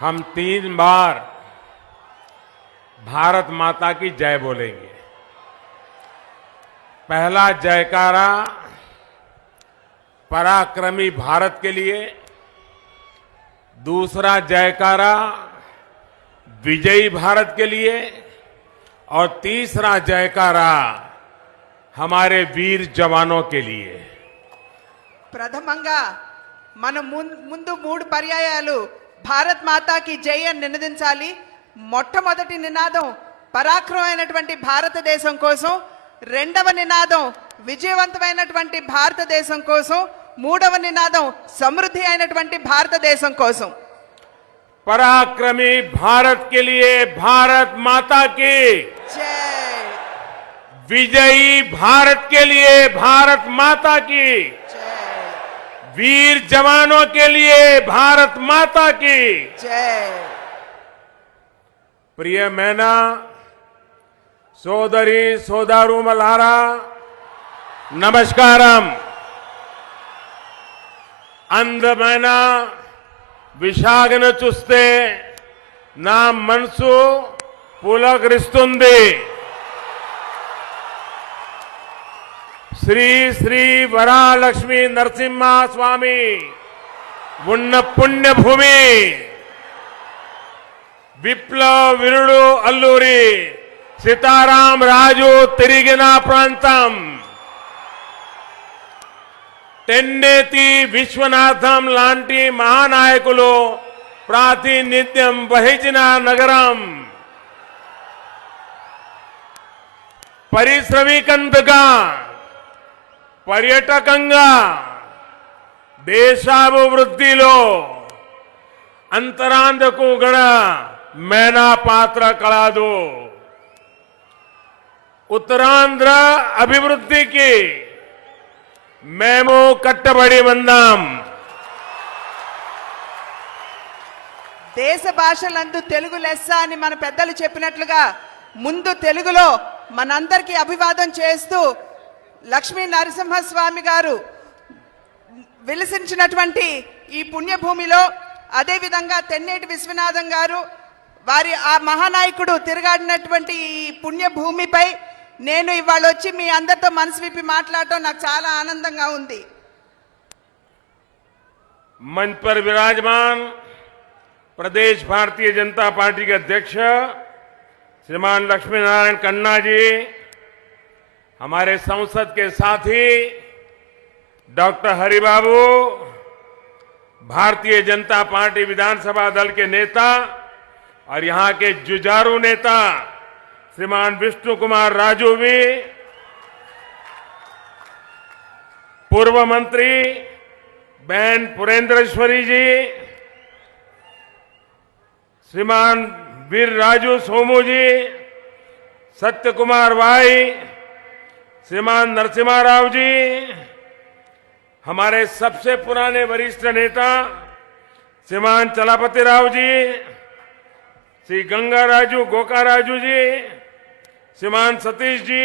हम 3 बार भारत माता की जय बोलेंगे। पहला जयकारा पराक्रमी भारत के लिए, दूसरा जयकारा विजयी भारत के लिए और तीसरा जयकारा हमारे वीर जवानों के लिए। ప్రథమంగా మనం ముందు 3 పర్యాయాలు భారత్ మాతాకి జై అని నినదించాలి. మొట్టమొదటి నినాదం పరాక్రమమైనటువంటి భారతదేశం కోసం, రెండవ నినాదం విజయవంతమైనటువంటి భారతదేశం కోసం, మూడవ నినాదం సమృద్ధి అయినటువంటి భారతదేశం కోసం. पराक्रमी भारत के लिए भारत माता की జై, विजयी भारत के लिए भारत माता की, జై, वीर जवानों के लिए भारत माता की। జై. प्रिय मैना సోదరి సోదరుమలారా నమస్కారం. అందమైన విశాఖను చూస్తే నా మనసు పులకరిస్తుంది. శ్రీ శ్రీ వరలక్ష్మీ నరసింహ స్వామి ఉన్న పుణ్యభూమి, విప్లవ వీరుడు అల్లూరి సీతారాం రాజు తిరిగిన ప్రాంతం, తెన్నేటి విశ్వనాథం లాంటి మహానాయకులు ప్రాతినిధ్యం వహించిన నగరం, పారిశ్రామికంగా పర్యాటకంగా దేశాభివృద్ధిలో అంతరాంతకు గణ మేనా పాత్ర కలదు. ఉత్తరాంధ్ర అభివృద్ధికి మేము కట్టబడి ఉన్నాం. దేశ భాషలందు తెలుగు లెస్స అని మన పెద్దలు చెప్పినట్లుగా ముందు తెలుగులో మనందరికీ అభివాదం చేస్తూ లక్ష్మీ నరసింహస్వామి గారు వెలిసించినటువంటి ఈ పుణ్యభూమిలో, అదేవిధంగా తెన్నేటి విశ్వనాథం గారు వారి ఆ మహానాయకుడు తిరగాడినటువంటి ఈ పుణ్యభూమిపై నేను ఇవాళ వచ్చి మీ అందరితో మనసు విప్పి మాట్లాడటం నాకు చాలా ఆనందంగా ఉంది. मंच पर विराजमान प्रदेश भारतीय जनता पार्टी के अध्यक्ष श्रीमान लक्ष्मी नारायण कन्ना जी, हमारे संसद के साथी डॉक्टर हरिबाबू, भारतीय जनता पार्टी विधानसभा दल के नेता और यहां के जुझारू नेता श्रीमान विष्णु कुमार राजू भी, पूर्व मंत्री बहन पुरेंद्रेश्वरी जी, श्रीमान वीर राजू सोमू जी, सत्य कुमार भाई, श्रीमान नरसिम्हा राव जी, हमारे सबसे पुराने वरिष्ठ नेता श्रीमान चलापति राव जी, श्री गंगा राजू गोका राजू जी, श्रीमान सतीश जी,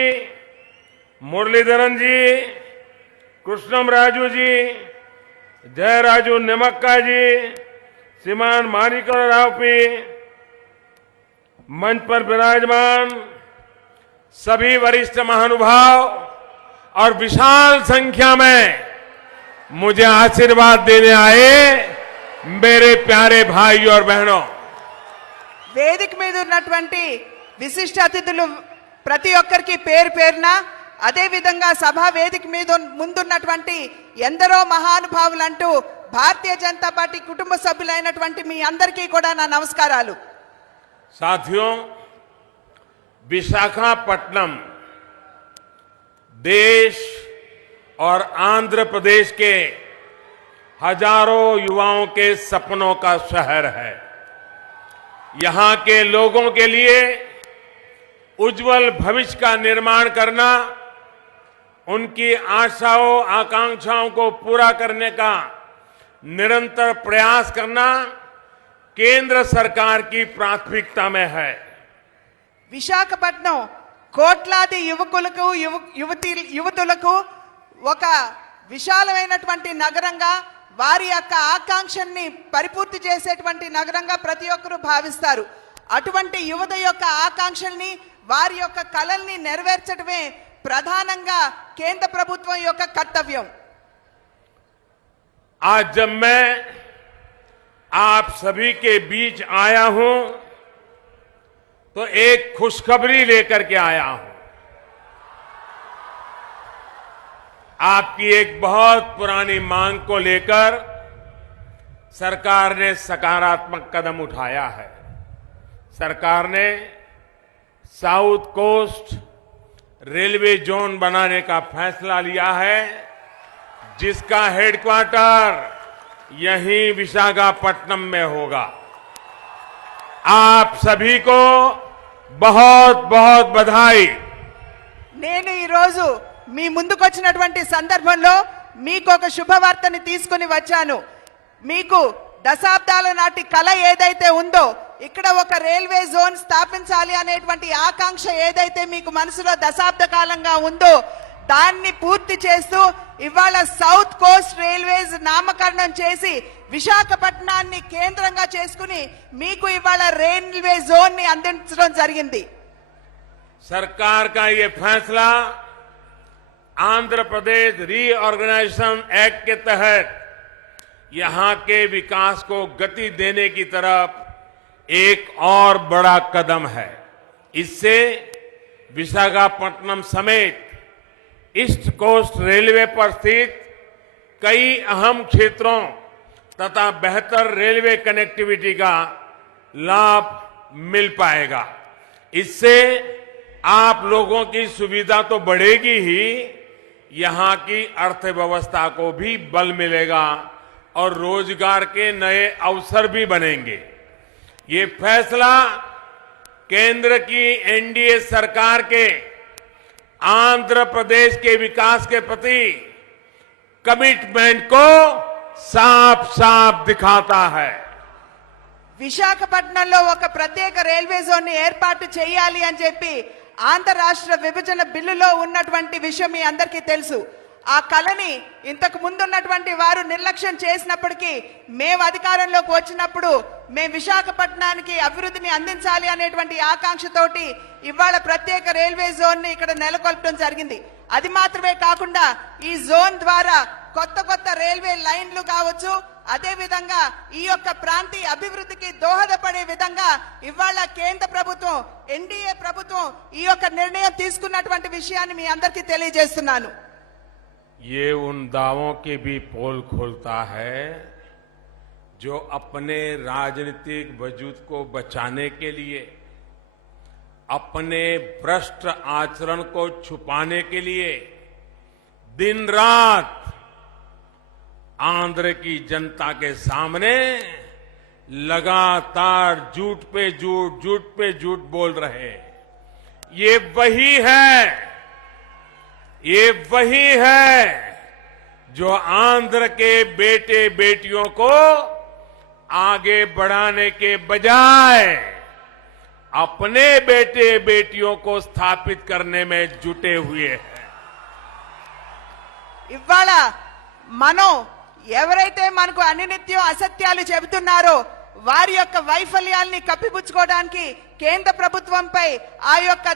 मुरलीधरन जी, कृष्णम राजू जी, जय राजू निमक्का जी, श्रीमान माणिक राव पी, मंच पर विराजमान सभी वरिष्ठ महानुभाव और विशाल संख्या में मुझे आशीर्वाद देने आए मेरे प्यारे भाई और बहनों, వేదిక మీద ఉన్నటువంటి విశిష్ట అతిథులు ప్రతి ఒక్కరికి పేరు పేరున, అదే విధంగా సభా వేదిక మీద ముందున్నటువంటి ఎందరో మహానుభావులు అంటూ భారతీయ జనతా పార్టీ కుటుంబ సభ్యులైనటువంటి మీ అందరికీ కూడా నా నమస్కారాలు. साथियों, विशाखापट्टनम देश और आंध्र प्रदेश के हजारों युवाओं के सपनों का शहर है. यहां के लोगों के लिए उज्जवल भविष्य का निर्माण करना, उनकी आशाओं आकांक्षाओं को पूरा करने का निरंतर प्रयास करना केंद्र सरकार की प्राथमिकता में है. విశాఖపట్నం కోట్లాది యువతులకు ఒక విశాలమైనటువంటి నగరంగా, వారి యొక్క ఆకాంక్షల్ని పరిపూర్తి చేసేటువంటి నగరంగా ప్రతి ఒక్కరూ భావిస్తారు. అటువంటి యువత యొక్క ఆకాంక్షల్ని వారి యొక్క కలల్ని నెరవేర్చడమే ప్రధానంగా కేంద్ర ప్రభుత్వం యొక్క కర్తవ్యం. आज जब मैं आप सभी के बीच आया हूं तो एक खुशखबरी लेकर के आया हूं. आपकी एक बहुत पुरानी मांग को लेकर सरकार ने सकारात्मक कदम उठाया है. सरकार ने साउथ कोस्ट रेलवे जोन बनाने का फैसला लिया है, जिसका हेडक्वार्टर यहीं विशाखापट्टनम में होगा. आप सभी को बहुत बहुत बधाई. నేను ఈ రోజు మీ ముందుకొచ్చినటువంటి సందర్భంలో మీకు ఒక శుభవార్తని తీసుకుని వచ్చాను. మీకు దశాబ్దాల నాటి కల ఏదైతే ఉందో, ఇక్కడ ఒక రైల్వే జోన్ స్థాపించాలి అనేటువంటి ఆకాంక్ష ఏదైతే మీకు మనసులో దశాబ్ద కాలంగా ఉందో, దాన్ని పూర్తి చేస్తూ ఇవాళ సౌత్ కోస్ట్ రైల్వేస్ నామకరణం చేసి విశాఖపట్నాన్ని కేంద్రంగా చేసుకుని మీకు ఇవాళ రైల్వే జోన్ ని అందించడం జరిగింది. सरकार का ये फैसला आंध्र प्रदेश रीऑर्गेनाइजेशन एक्ट के तहत यहां के विकास को गति देने की तरफ एक और बड़ा कदम है. इससे विशाखापट्टनम समेत ईस्ट कोस्ट रेलवे पर स्थित कई अहम क्षेत्रों तथा बेहतर रेलवे कनेक्टिविटी का लाभ मिल पाएगा. इससे आप लोगों की सुविधा तो बढ़ेगी ही, यहां की अर्थव्यवस्था को भी बल मिलेगा और रोजगार के नए अवसर भी बनेंगे. ये फैसला केंद्र की एनडीए सरकार के आंध्र प्रदेश के विकास के प्रति कमिटमेंट को साफ साफ दिखाता है. విశాఖపట్నంలో ఒక ప్రత్యేక రైల్వే జోన్ ని ఏర్పాటు చేయాలి అని చెప్పి ఆంధ్ర రాష్ట్ర విభజన బిల్లులో ఉన్నటువంటి విషయం మీ అందరికీ తెలుసు. ఆ కళని ఇంతకు ముందున్నటువంటి వారు నిర్లక్ష్యం చేసినప్పటికీ మేము అధికారంలోకి వచ్చినప్పుడు మేము విశాఖపట్నానికి అభివృద్ధిని అందించాలి అనేటువంటి ఆకాంక్షతోటి ఇవాళ ప్రత్యేక రైల్వే జోన్ ని ఇక్కడ నెలకొల్పడం జరిగింది. అది మాత్రమే కాకుండా ఈ జోన్ ద్వారా కొత్త కొత్త రైల్వే లైన్లు కావచ్చు, అదే విధంగా ఈ యొక్క ప్రాంతీయ అభివృద్ధికి దోహదపడే విధంగా ఇవాళ కేంద్ర ప్రభుత్వం ఎన్డీఏ ప్రభుత్వం ఈ యొక్క నిర్ణయం తీసుకున్నటువంటి విషయాన్ని మీ అందరికీ తెలియజేస్తున్నాను. ये उन दावों की भी पोल खोलता है जो अपने राजनीतिक वजूद को बचाने के लिए, अपने भ्रष्ट आचरण को छुपाने के लिए दिन रात आंध्र की जनता के सामने लगातार झूठ पे झूठ बोल रहे. ये वही है जो आंध्र के बेटे बेटियों को आगे बढ़ाने के बजाय अपने बेटे बेटियों को स्थापित करने में जुटे हुए हैं. ఇవాళ మనం ఎవరైతే మనకు అనినిత్యం అసత్యాలు చెబుతున్నారో వారి యొక్క వైఫల్యాల్ని కప్పిపుచ్చుకోవడానికి కేంద్ర ప్రభుత్వంపై ఆ యొక్క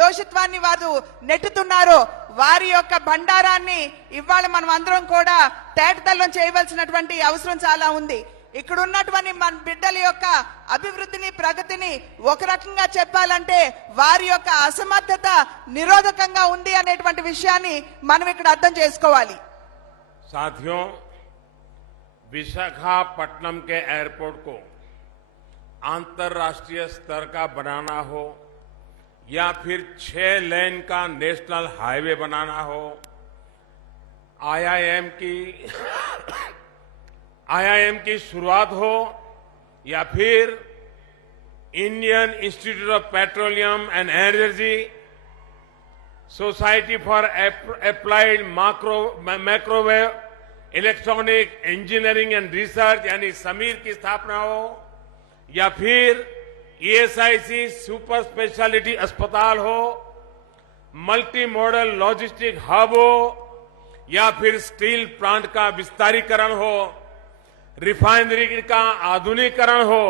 దోషిత్వాన్ని వారు నెట్టుతున్నారో వారి యొక్క బండారాన్ని ఇవాళ మనం అందరం కూడా తేటతెల్లం చేయవలసినటువంటి అవసరం చాలా ఉంది. ఇక్కడ ఉన్నటువంటి మన బిడ్డల యొక్క అభివృద్ధిని ప్రగతిని ఒక రకంగా చెప్పాలంటే వారి యొక్క అసమర్థత నిరోధకంగా ఉంది అనేటువంటి విషయాన్ని మనం ఇక్కడ అర్థం చేసుకోవాలి. साथियों, विशाखापट्टनम के एयरपोर्ट को अंतर्राष्ट्रीय स्तर का बनाना हो या फिर 6 लेन का नेशनल हाईवे बनाना हो, आईआईएम की शुरुआत हो या फिर Indian institute of petroleum and energy, society for applied microwave electronic engineering and research यानी समीर की स्थापना हो, या फिर ईएसआईसी सुपर स्पेशलिटी अस्पताल हो, मल्टी मॉडल लॉजिस्टिक हब हो, या फिर स्टील प्लांट का विस्तारीकरण हो, रिफाइनरी का आधुनिकीकरण हो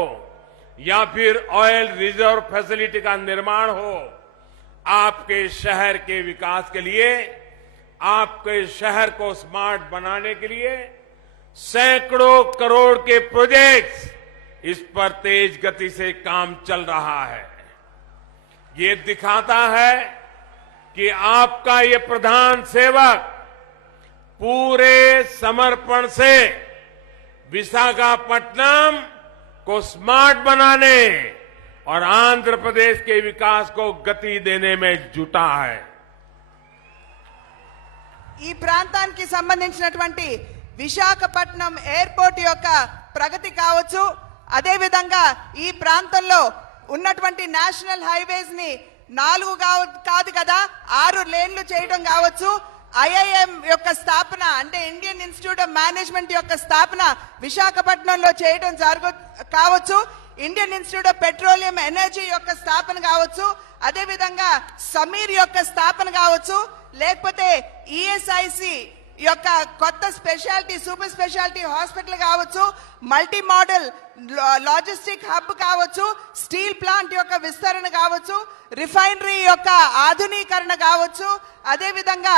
या फिर ऑयल रिजर्व फैसिलिटी का निर्माण हो, आपके शहर के विकास के लिए, आपके शहर को स्मार्ट बनाने के लिए सैकड़ों करोड़ के प्रोजेक्ट्स इस पर तेज गति से काम चल रहा है। ये दिखाता है कि आपका ये प्रधान सेवक पूरे समर्पण से विशाखापट्टनम को स्मार्ट बनाने और आंध्र प्रदेश के विकास को गति देने में जुटा है। ఈ ప్రాంతానికి సంబంధించినటువంటి విశాఖపట్నం ఎయిర్పోర్ట్ యొక్క ప్రగతి కావచ్చు, అదే విధంగా ఈ ప్రాంతంలో ఉన్నటువంటి నేషనల్ హైవేస్ ని 4 కాదు కదా 6 లేన్లు చేయడం కావచ్చు, ఐఐఎం యొక్క స్థాపన అంటే ఇండియన్ ఇన్స్టిట్యూట్ ఆఫ్ మేనేజ్మెంట్ యొక్క స్థాపన విశాఖపట్నంలో చేయడం కావచ్చు, Indian institute of petroleum energy యొక్క స్థాపన కావచ్చు, అదే విధంగా సమీర్ యొక్క స్థాపన కావచ్చు, లేకపోతే ఈఎస్ఐసి యొక్క కొత్త స్పెషాలిటీ సూపర్ స్పెషాలిటీ హాస్పిటల్ కావచ్చు, మల్టీ మోడల్ లాజిస్టిక్ హబ్ కావచ్చు, స్టీల్ ప్లాంట్ యొక్క విస్తరణ కావచ్చు, రిఫైనరీ యొక్క ఆధునీకరణ కావచ్చు, అదే విధంగా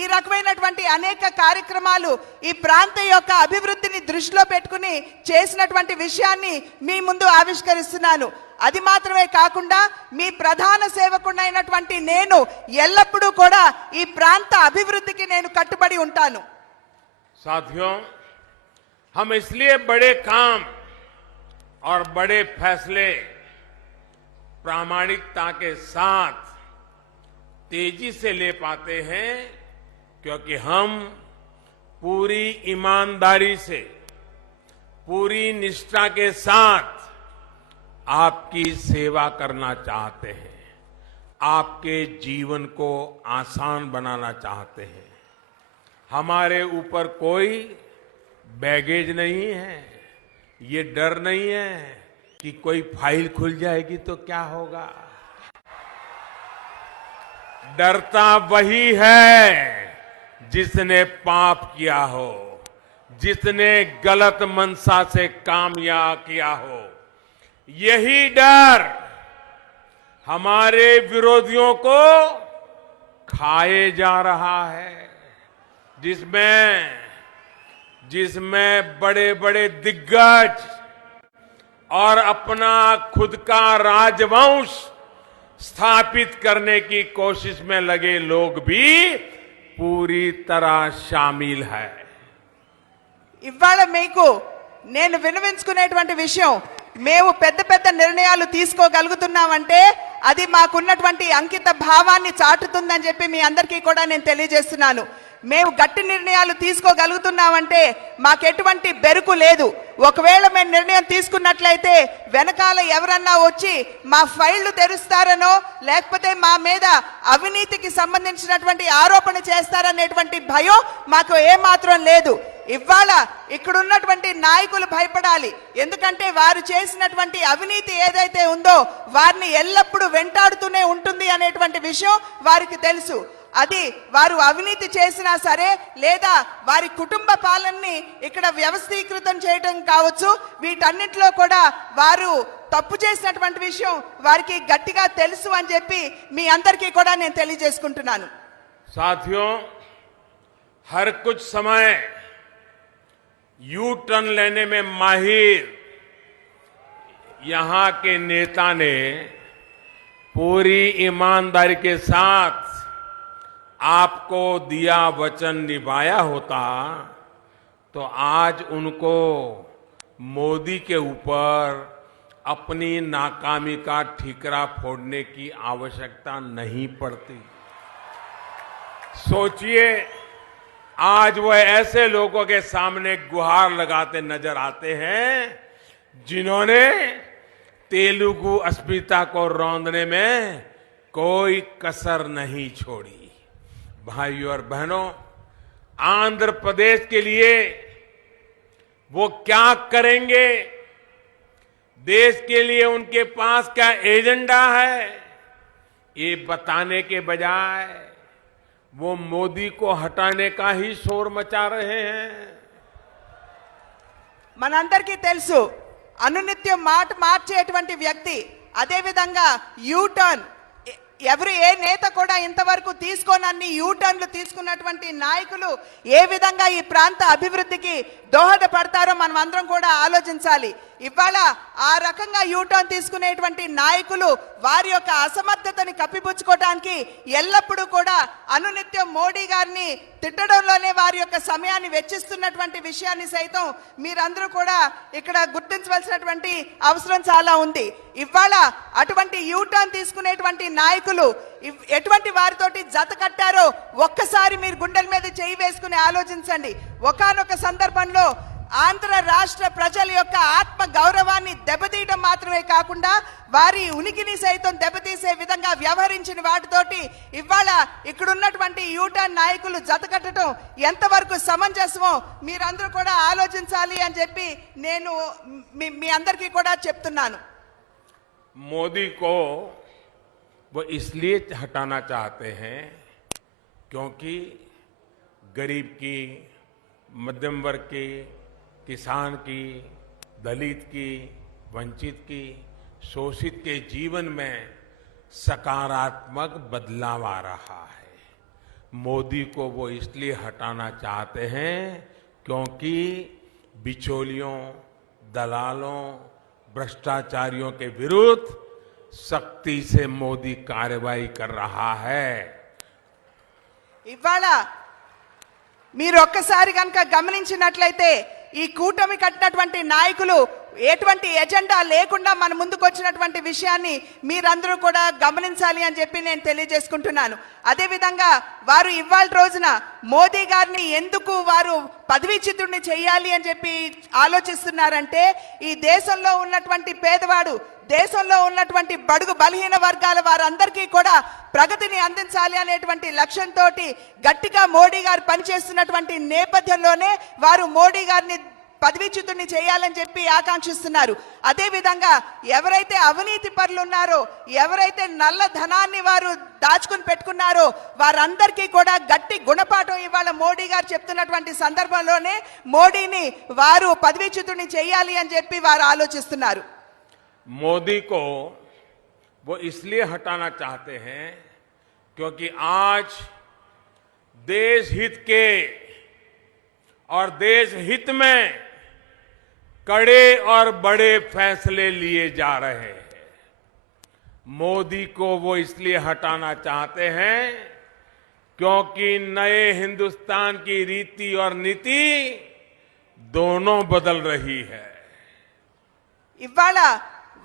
ఈ రకమైనటువంటి అనేక కార్యక్రమాలు ఈ ప్రాంత యొక్క అభివృద్ధిని దృష్టిలో పెట్టుకుని చేసినటువంటి విషయాన్ని మీ ముందు ఆవిష్కరిస్తున్నాను. అది మాత్రమే కాకుండా మీ ప్రధాన సేవకుడైనటువంటి నేను ఎల్లప్పుడూ కూడా ఈ ప్రాంత అభివృద్ధికి నేను కట్టుబడి ఉంటాను. साथियों, हम इसलिए बड़े काम और बड़े फैसले प्रामाणिकता के साथ तेजी से ले पाते हैं क्योंकि हम पूरी ईमानदारी से, पूरी निष्ठा के साथ आपकी सेवा करना चाहते हैं, आपके जीवन को आसान बनाना चाहते हैं। हमारे ऊपर कोई बैगेज नहीं है, ये डर नहीं है कि कोई फाइल खुल जाएगी तो क्या होगा। डरता वही है जिसने पाप किया हो, जिसने गलत मनसा से काम किया हो। यही डर हमारे विरोधियों को खाए जा रहा है, जिसमें बड़े बड़े दिग्गज और अपना खुद का राजवंश स्थापित करने की कोशिश में लगे लोग भी पूरी तरह शामिल है। ఇవాళ మీకు నేను వినవించుకునేటువంటి విషయం, మేము పెద్ద పెద్ద నిర్ణయాలు తీసుకోగలుగుతున్నామంటే అది మాకున్నటువంటి అంకిత భావాన్ని చాటుతుందని చెప్పి మీ అందరికీ కూడా నేను తెలియజేస్తున్నాను. మేము గట్టి నిర్ణయాలు తీసుకోగలుగుతున్నామంటే మాకెటువంటి బెరుకు లేదు. ఒకవేళ మేము నిర్ణయం తీసుకున్నట్లయితే వెనకాల ఎవరన్నా వచ్చి మా ఫైళ్లు తెరుస్తారనో లేకపోతే మా మీద అవినీతికి సంబంధించినటువంటి ఆరోపణ చేస్తారనేటువంటి భయం మాకు ఏమాత్రం లేదు. ఇవాళ ఇక్కడ ఉన్నటువంటి నాయకులు భయపడాలి, ఎందుకంటే వారు చేసినటువంటి అవినీతి ఏదైతే ఉందో వారిని ఎల్లప్పుడూ వెంటాడుతూనే ఉంటుంది అనేటువంటి విషయం వారికి తెలుసు. అది వారు అవినీతి చేసినా సరే లేదా వారి కుటుంబ పాలనని ఇక్కడ వ్యవస్థీకృతం చేయడం కావచ్చు, వీటన్నిటిలో కూడా వారు తప్పు చేసినటువంటి విషయం వారికి గట్టిగా తెలుసు అని చెప్పి మీ అందరికీ కూడా నేను తెలియజేసుకుంటున్నాను. साथियों, हर कुछ समय यू टर्न लेने में माहिर यहां के नेता ने पूरी ईमानदारी के साथ आपको दिया वचन निभाया होता तो आज उनको मोदी के ऊपर अपनी नाकामी का ठीकरा फोड़ने की आवश्यकता नहीं पड़ती। सोचिए, आज वह ऐसे लोगों के सामने गुहार लगाते नजर आते हैं जिन्होंने तेलुगु अस्मिता को रौंदने में कोई कसर नहीं छोड़ी। भाइयों और बहनों, आंध्र प्रदेश के लिए वो क्या करेंगे, देश के लिए उनके पास क्या एजेंडा है, ये बताने के बजाय वो मोदी को हटाने का ही शोर मचा रहे हैं। మనందరికీ తెలుసు అనునిత్యం మాట మార్చేటువంటి వ్యక్తి, అదే విధంగా యూటర్న్ ఎవరు ఏ నేత కూడా ఇంతవరకు తీసుకోనన్ని యూటర్న్లు తీసుకున్నటువంటి నాయకులు ఏ విధంగా ఈ ప్రాంత అభివృద్ధికి దోహదపడతారో మనం అందరం కూడా ఆలోచించాలి. ఇవాళ ఆ రకంగా యూటర్న్ తీసుకునేటువంటి నాయకులు వారి యొక్క అసమర్థతని కప్పిపుచ్చుకోవడానికి ఎల్లప్పుడూ కూడా అనునిత్యం మోడీ గారిని తిట్టడంలోనే వారి యొక్క సమయాన్ని వెచ్చిస్తున్నటువంటి విషయాన్ని సైతం మీరందరూ కూడా ఇక్కడ గుర్తించవలసినటువంటి అవసరం చాలా ఉంది. ఇవాళ అటువంటి యూటర్న్ తీసుకునేటువంటి నాయకులు ఎటువంటి వారితోటి జత కట్టారో ఒక్కసారి మీరు గుండెల మీద చేయి వేసుకుని ఆలోచించండి. ఒకానొక సందర్భంలో ఆంధ్ర రాష్ట్ర ప్రజల యొక్క ఆత్మ గౌరవాన్ని దెబ్బతీయడం మాత్రమే కాకుండా వారి ఉనికిని సైతం దెబ్బతీసే విధంగా వ్యవహరించిన వాటితోటి ఇవాళ ఇక్కడున్నటువంటి యూటర్న్ నాయకులు జతకట్టడం ఎంతవరకు సమంజసమో మీరందరూ కూడా ఆలోచించాలి అని చెప్పి నేను మీ అందరికీ కూడా చెప్తున్నాను. मोदी को वो इसलिए हटाना चाहते हैं क्योंकि गरीब की, मध्यम वर्ग की, किसान की, दलित की, वंचित की, शोषित के जीवन में सकारात्मक बदलाव आ रहा है। मोदी को वो इसलिए हटाना चाहते हैं क्योंकि बिचौलियों, दलालों, भ्रष्टाचारियों के विरुद्ध सख्ती से मोदी कार्रवाई कर रहा है। ఇవాళ మీరు ఒక్కసారి కనుక గమనించినట్లయితే ఈ కూటమి కట్టినటువంటి నాయకులు ఎటువంటి ఎజెండా లేకుండా మన ముందుకు వచ్చినటువంటి విషయాన్ని మీరందరూ కూడా గమనించాలి అని చెప్పి నేను తెలియజేసుకుంటున్నాను. అదేవిధంగా వారు ఇవాళ రోజున మోదీ గారిని ఎందుకు వారు పదవీచ్యుతుడిని చేయాలి అని చెప్పి ఆలోచిస్తున్నారంటే ఈ దేశంలో ఉన్నటువంటి పేదవాడు, దేశంలో ఉన్నటువంటి బడుగు బలహీన వర్గాల వారందరికీ కూడా ప్రగతిని అందించాలి అనేటువంటి లక్ష్యంతో గట్టిగా మోడీ గారు పనిచేస్తున్నటువంటి నేపథ్యంలోనే వారు మోడీ గారిని పదవీచ్యుతుడిని చేయాలని చెప్పి ఆకాంక్షిస్తున్నారు. అదేవిధంగా ఎవరైతే అవినీతి పరులు ఉన్నారో, ఎవరైతే నల్ల ధనాన్ని వారు దాచుకుని పెట్టుకున్నారో వారందరికీ కూడా గట్టి గుణపాఠం ఇవాళ మోడీ గారు చెప్తున్నటువంటి సందర్భంలోనే మోడీని వారు పదవీచ్యుతుడిని చేయాలి అని చెప్పి వారు ఆలోచిస్తున్నారు. मोदी को वो इसलिए हटाना चाहते हैं क्योंकि आज देश हित के और देश हित में कड़े और बड़े फैसले लिए जा रहे हैं। मोदी को वो इसलिए हटाना चाहते हैं क्योंकि नए हिंदुस्तान की रीति और नीति दोनों बदल रही है। ఇవాళ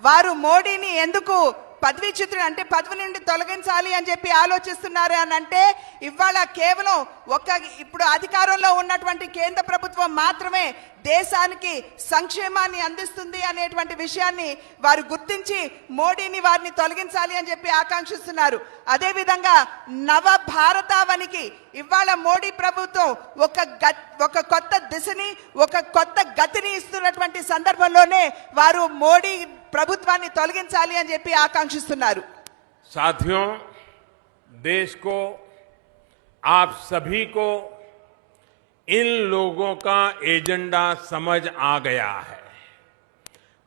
వారు మోడీని ఎందుకు పదవీచ్యుతుడు అంటే పదవి నుండి తొలగించాలి అని చెప్పి ఆలోచిస్తున్నారు అని అంటే ఇవాళ కేవలం ఇప్పుడు అధికారంలో ఉన్నటువంటి కేంద్ర ప్రభుత్వం మాత్రమే దేశానికి సంక్షేమాన్ని అందిస్తుంది అనేటువంటి విషయాన్ని వారు గుర్తించి మోడీని వారిని తొలగించాలి అని చెప్పి ఆకాంక్షిస్తున్నారు. అదేవిధంగా నవ భారతావనికి ఇవాళ మోడీ ప్రభుత్వం ఒక కొత్త దిశని, ఒక కొత్త గతిని ఇస్తున్నటువంటి సందర్భంలోనే వారు మోడీ ప్రభుత్వాన్ని తొలగించాలి అని చెప్పి ఆకాంక్షిస్తున్నారు. साथियों, देश को, आप सभी को इन लोगों का एजेंडा समझ आ गया है।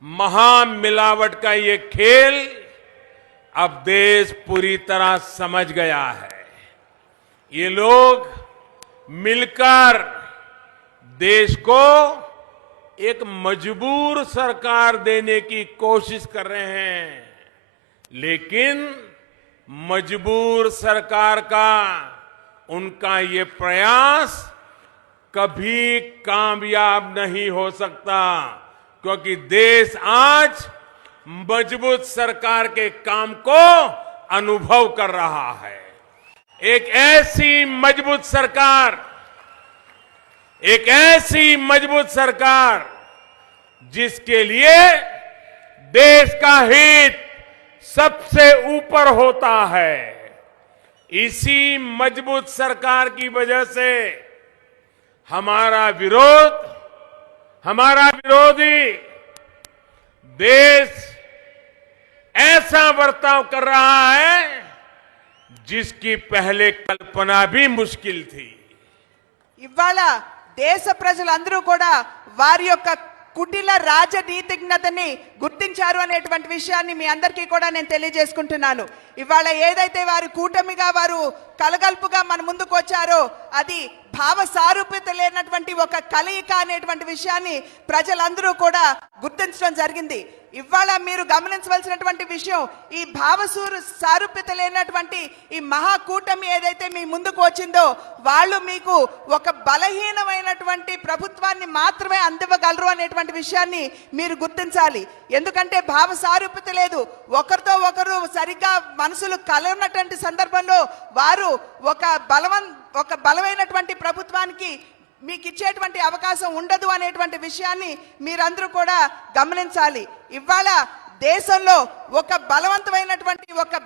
महामिलावट का ये खेल अब देश पूरी तरह समझ गया है। ये लोग मिलकर देश को एक मजबूर सरकार देने की कोशिश कर रहे हैं, लेकिन मजबूर सरकार का उनका ये प्रयास कभी कामयाब नहीं हो सकता, क्योंकि देश आज मजबूत सरकार के काम को अनुभव कर रहा है। एक ऐसी मजबूत सरकार जिसके लिए देश का हित सबसे ऊपर होता है। इसी मजबूत सरकार की वजह से हमारा विरोधी देश ऐसा बर्ताव कर रहा है जिसकी पहले कल्पना भी मुश्किल थी। ఇవాళ దేశ ప్రజలందరూ కూడా వారి యొక్క కుటిల రాజనీతిజ్ఞతని గుర్తించారు అనేటువంటి విషయాన్ని మీ అందరికీ కూడా నేను తెలియజేసుకుంటున్నాను. ఇవాళ ఏదైతే వారు కూటమిగా వారు కలగల్పుగా మన ముందుకు వచ్చారో అది భావ సారూప్యత లేనటువంటి ఒక కలయిక అనేటువంటి విషయాన్ని ప్రజలందరూ కూడా గుర్తించడం జరిగింది. ఇవాళ మీరు గమనించవలసినటువంటి విషయం, ఈ సారూప్యత లేనటువంటి ఈ మహాకూటమి ఏదైతే మీ ముందుకు వచ్చిందో వాళ్ళు మీకు ఒక బలహీనమైనటువంటి ప్రభుత్వాన్ని మాత్రమే అందివ్వగలరు అనేటువంటి విషయాన్ని మీరు గుర్తించాలి. ఎందుకంటే భావ సారూప్యత లేదు, ఒకరితో ఒకరు సరిగ్గా మనసులు కలవనటువంటి సందర్భంలో వారు ఒక బలమైనటువంటి ప్రభుత్వానికి మీకు ఇచ్చేటువంటి అవకాశం ఉండదు అనేటువంటి విషయాన్ని మీరందరూ కూడా గమనించాలి. ఇవాళ దేశంలో ఒక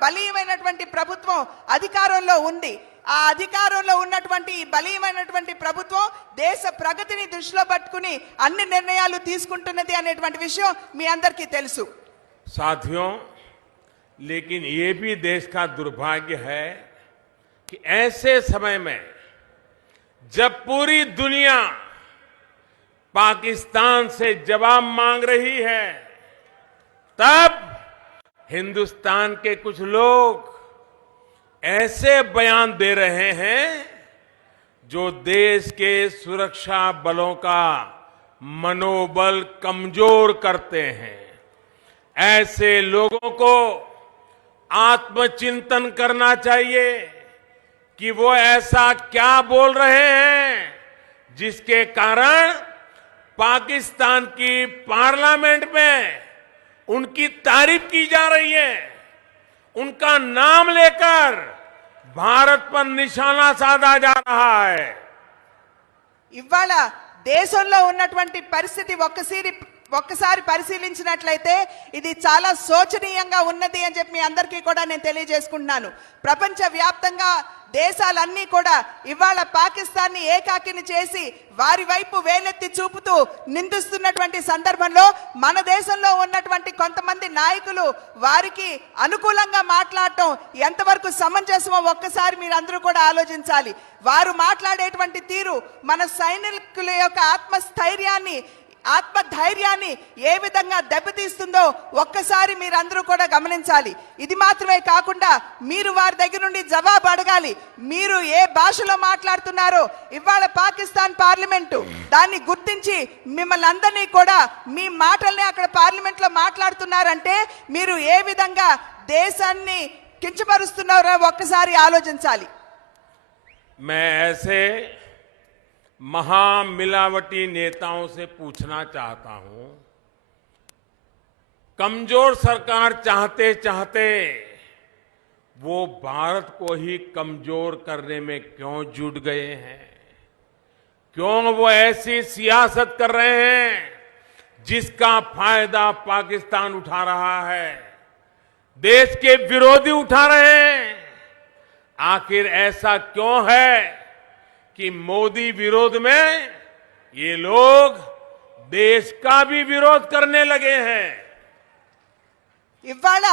బలీయమైనటువంటి ప్రభుత్వం అధికారంలో ఉంది. ఆ అధికారంలో ఉన్నటువంటి ఈ బలీయమైనటువంటి ప్రభుత్వం దేశ ప్రగతిని దృష్టిలో పట్టుకుని అన్ని నిర్ణయాలు తీసుకుంటున్నది అనేటువంటి విషయం మీ అందరికీ తెలుసు. साथियों, लेकिन ये भी देश का दुर्भाग्य है कि ऐसे समय में जब पूरी दुनिया पाकिस्तान से जवाब मांग रही है, तब हिंदुस्तान के कुछ लोग ऐसे बयान दे रहे हैं जो देश के सुरक्षा बलों का मनोबल कमजोर करते हैं। ऐसे लोगों को आत्मचिंतन करना चाहिए कि वो ऐसा क्या बोल रहे हैं जिसके कारण पाकिस्तान की पार्लियामेंट में उनकी तारीफ की जा रही है, उनका नाम लेकर भारत पर निशाना साधा जा रहा है। ఇవాళ దేశంలో ఉన్నటువంటి పరిస్థితి ఒక్కసారి పరిశీలించినట్లయితే ఇది చాలా శోచనీయంగా ఉన్నది అని చెప్పి మీ అందరికీ కూడా నేను తెలియజేసుకుంటున్నాను. ప్రపంచ వ్యాప్తంగా దేశాలన్నీ కూడా ఇవాళ పాకిస్తాన్ని ఏకాకిని చేసి వారి వైపు వేలెత్తి చూపుతూ నిందిస్తున్నటువంటి సందర్భంలో మన దేశంలో ఉన్నటువంటి కొంతమంది నాయకులు వారికి అనుకూలంగా మాట్లాడటం ఎంతవరకు సమంజసమో ఒక్కసారి మీరు అందరూ కూడా ఆలోచించాలి. వారు మాట్లాడేటువంటి తీరు మన సైనికుల యొక్క ఆత్మధైర్యాన్ని ఏ విధంగా దెబ్బతీస్తుందో ఒక్కసారి మీరందరూ కూడా గమనించాలి. ఇది మాత్రమే కాకుండా మీరు వారి దగ్గర నుండి జవాబు అడగాలి. మీరు ఏ భాషలో మాట్లాడుతున్నారో ఇవాళ పాకిస్తాన్ పార్లమెంటు దాన్ని గుర్తించి మిమ్మల్ని అందరినీ కూడా మీ మాటల్ని అక్కడ పార్లమెంట్ లో మాట్లాడుతున్నారంటే మీరు ఏ విధంగా దేశాన్ని కించపరుస్తున్నారో ఒక్కసారి ఆలోచించాలి. मैं ऐसे महामिलावटी नेताओं से पूछना चाहता हूं, कमजोर सरकार चाहते चाहते वो भारत को ही कमजोर करने में क्यों जुट गए हैं? क्यों वो ऐसी सियासत कर रहे हैं जिसका फायदा पाकिस्तान उठा रहा है, देश के विरोधी उठा रहे हैं? आखिर ऐसा क्यों है कि मोदी विरोध में ये लोग देश का भी विरोध करने लगे हैं? ఇవాళ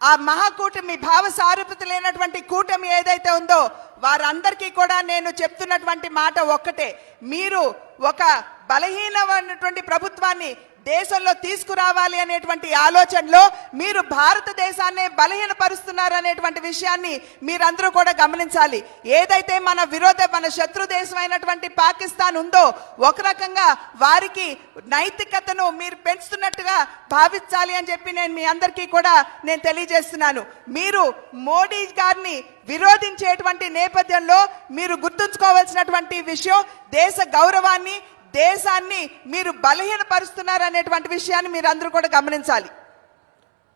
ఆ మహాకూటమి భావ సారూప్యత లేనటువంటి కూటమి ఏదైతే ఉందో వారందరికీ కూడా నేను చెప్తున్నటువంటి మాట ఒక్కటే, మీరు ఒక బలహీనమైనటువంటి ప్రభుత్వాన్ని దేశంలో తీసుకురావాలి అనేటువంటి ఆలోచనలో మీరు భారతదేశాన్ని బలహీనపరుస్తున్నారు అనేటువంటి విషయాన్ని మీరందరూ కూడా గమనించాలి. ఏదైతే మన శత్రు దేశం అయినటువంటి పాకిస్తాన్ ఉందో ఒక రకంగా వారికి నైతికతను మీరు పెంచుతున్నట్టుగా భావించాలి అని చెప్పి నేను మీ అందరికీ కూడా నేను తెలియజేస్తున్నాను. మీరు మోడీ గారిని విరోధించేటువంటి నేపథ్యంలో మీరు గుర్తుంచుకోవాల్సినటువంటి విషయం, దేశ గౌరవాన్ని దేశాన్ని మీరు బలహీనపరుస్తున్నారు అనేటువంటి విషయాన్ని మీరు అందరూ కూడా గమనించాలి.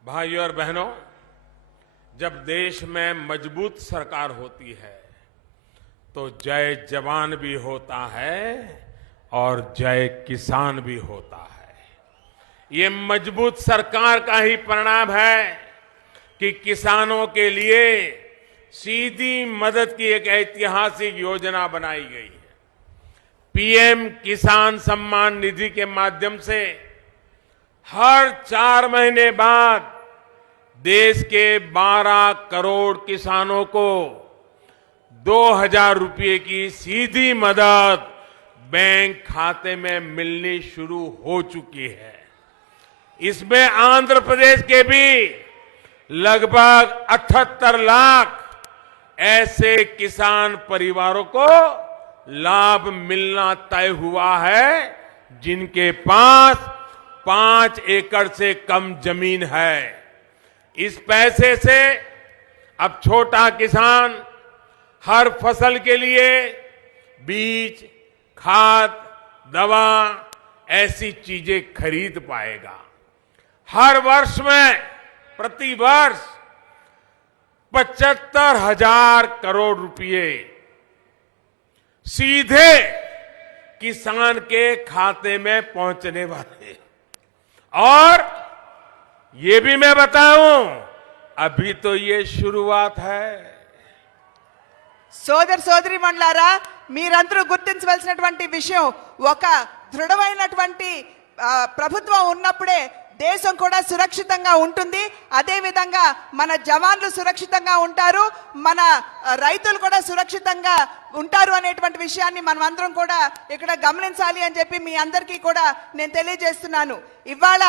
भाइयों और बहनों, जब देश में मजबूत सरकार होती है तो जय जवान भी होता है और जय किसान भी होता है। ये मजबूत सरकार का ही परिणाम है कि किसानों के लिए सीधी मदद की एक ऐतिहासिक योजना बनाई गई है। पीएम किसान सम्मान निधि के माध्यम से हर 4 महीने बाद देश के 12 करोड़ किसानों को 2,000 रुपये की सीधी मदद बैंक खाते में मिलनी शुरू हो चुकी है। इसमें आंध्र प्रदेश के भी लगभग 78 लाख ऐसे किसान परिवारों को लाभ मिलना तय हुआ है जिनके पास 5 एकड़ से कम जमीन है। इस पैसे से अब छोटा किसान हर फसल के लिए बीज, खाद, दवा ऐसी चीजें खरीद पाएगा। हर वर्ष में प्रति वर्ष 75,000 करोड़ रुपए सीधे किसान के खाते में पहुंचने वाले हैं। और ये भी मैं बताऊं, अभी तो ये शुरुआत है। సోదర సోదరీమణులారా, మీరందరూ గుర్తించవలసినటువంటి విషయం, ఒక దృఢమైనటువంటి ప్రభుత్వం ఉన్నప్పుడే దేశం కూడా సురక్షితంగా ఉంటుంది. అదే విధంగా మన జవాన్లు సురక్షితంగా ఉంటారు, మన రైతులు కూడా సురక్షితంగా ఉంటారు అనేటువంటి విషయాన్ని మనం అందరం కూడా ఇక్కడ గమనించాలి అని చెప్పి మీ అందరికీ కూడా నేను తెలియజేస్తున్నాను. ఇవాళ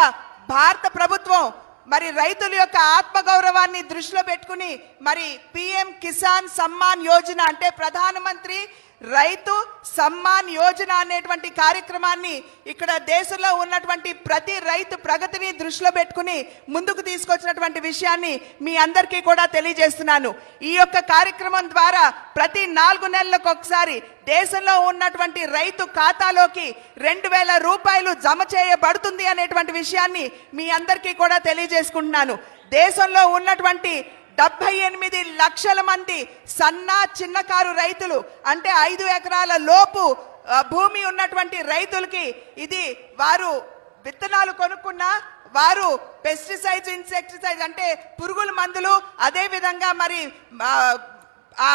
భారత ప్రభుత్వం మరి రైతుల యొక్క ఆత్మగౌరవాన్ని దృష్టిలో పెట్టుకుని మరి పిఎం కిసాన్ సమ్మాన్ యోజన అంటే ప్రధానమంత్రి రైతు సమ్మాన్ యోజన అనేటువంటి కార్యక్రమాన్ని ఇక్కడ దేశంలో ఉన్నటువంటి ప్రతి రైతు ప్రగతిని దృష్టిలో పెట్టుకుని ముందుకు తీసుకొచ్చినటువంటి విషయాన్ని మీ అందరికీ కూడా తెలియజేస్తున్నాను. ఈ యొక్క కార్యక్రమం ద్వారా ప్రతి 4 నెలలకు ఒకసారి దేశంలో ఉన్నటువంటి రైతు ఖాతాలోకి 2,000 రూపాయలు జమ చేయబడుతుంది అనేటువంటి విషయాన్ని మీ అందరికీ కూడా తెలియజేసుకుంటున్నాను. దేశంలో ఉన్నటువంటి 78 లక్షల మంది సన్న చిన్నకారు రైతులు అంటే 5 ఎకరాల లోపు భూమి ఉన్నటువంటి రైతులకి ఇది వారు విత్తనాలు కొనుక్కున్నా, వారు పెస్టిసైడ్స్, ఇన్సెక్టిసైడ్స్ అంటే పురుగుల మందులు, అదే విధంగా మరి ఆ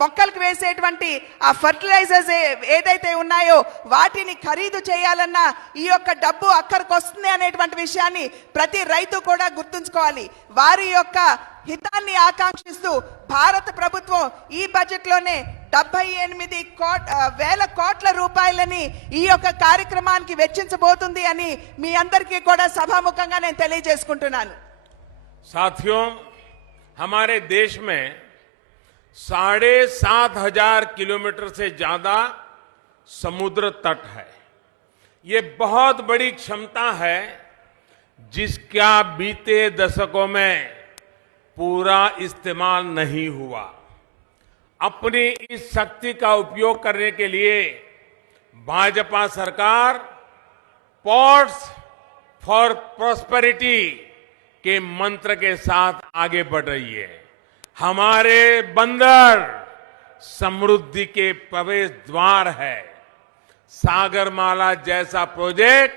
మొక్కలకు వేసేటువంటి ఆ ఫర్టిలైజర్స్ ఏదైతే ఉన్నాయో వాటిని ఖరీదు చేయాలన్నా ఈ యొక్క డబ్బు అక్కడికి వస్తుంది అనేటువంటి విషయాన్ని ప్రతి రైతు కూడా గుర్తుంచుకోవాలి. వారి యొక్క హితాన్ని ఆకాంక్షిస్తూ భారత ప్రభుత్వం ఈ బడ్జెట్లోనే 78,000 కోట్ల రూపాయలని ఈ యొక్క కార్యక్రమానికి వెచ్చించబోతుంది అని మీ అందరికీ కూడా సభాముఖంగా నేను తెలియజేసుకుంటున్నాను. साथियों, हमारे देश में 7,500 किलोमीटर से ज्यादा समुद्र तट है। ये बहुत बड़ी क्षमता है जिसका बीते दशकों में पूरा इस्तेमाल नहीं हुआ। अपनी इस शक्ति का उपयोग करने के लिए भाजपा सरकार पोर्ट्स फॉर प्रॉस्पेरिटी के मंत्र के साथ आगे बढ़ रही है। हमारे बंदर समृद्धि के प्रवेश द्वार है। सागरमाला जैसा प्रोजेक्ट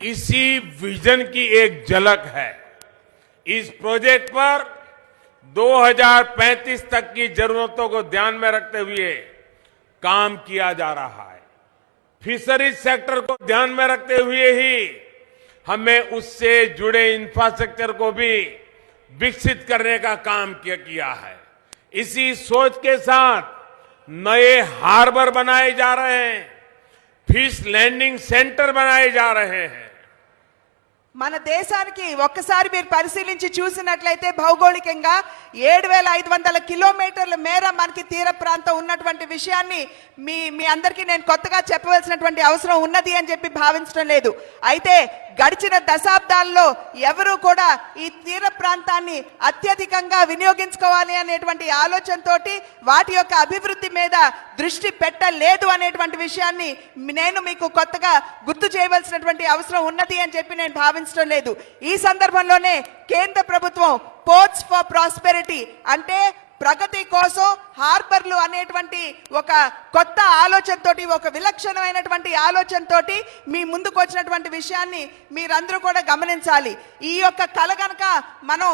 इसी विजन की एक झलक है। इस प्रोजेक्ट पर 2035 तक की जरूरतों को ध्यान में रखते हुए काम किया जा रहा है। फिशरीज सेक्टर को ध्यान में रखते हुए ही हमें उससे जुड़े इंफ्रास्ट्रक्चर को भी विकसित करने का काम किया है। इसी सोच के साथ नए हार्बर बनाए जा रहे हैं, फिश लैंडिंग सेंटर बनाए जा रहे हैं। మన దేశానికి ఒక్కసారి మీరు పరిశీలించి చూసినట్లయితే భౌగోళికంగా 7,500 కిలోమీటర్ల మేర మనకి తీర ప్రాంతం ఉన్నటువంటి విషయాన్ని మీ అందరికీ నేను కొత్తగా చెప్పవలసినటువంటి అవసరం ఉన్నది అని చెప్పి భావించడం లేదు. అయితే గడిచిన దశాబ్దాల్లో ఎవరు కూడా ఈ తీర ప్రాంతాన్ని అత్యధికంగా వినియోగించుకోవాలి అనేటువంటి ఆలోచనతోటి వాటి యొక్క అభివృద్ధి మీద దృష్టి పెట్టలేదు అనేటువంటి విషయాన్ని నేను మీకు కొత్తగా గుర్తు చేయవలసినటువంటి అవసరం ఉన్నది అని చెప్పి నేను భావించడం లేదు. ఈ సందర్భంలోనే కేంద్ర ప్రభుత్వం పోర్ట్స్ ఫర్ ప్రాస్పెరిటీ అంటే ప్రగతి కోసం హార్బర్లు అనేటువంటి ఒక కొత్త ఆలోచనతోటి, ఒక విలక్షణమైనటువంటి ఆలోచనతోటి మీ ముందుకు వచ్చినటువంటి విషయాన్ని మీరందరూ కూడా గమనించాలి. ఈ యొక్క కళ గనక మనం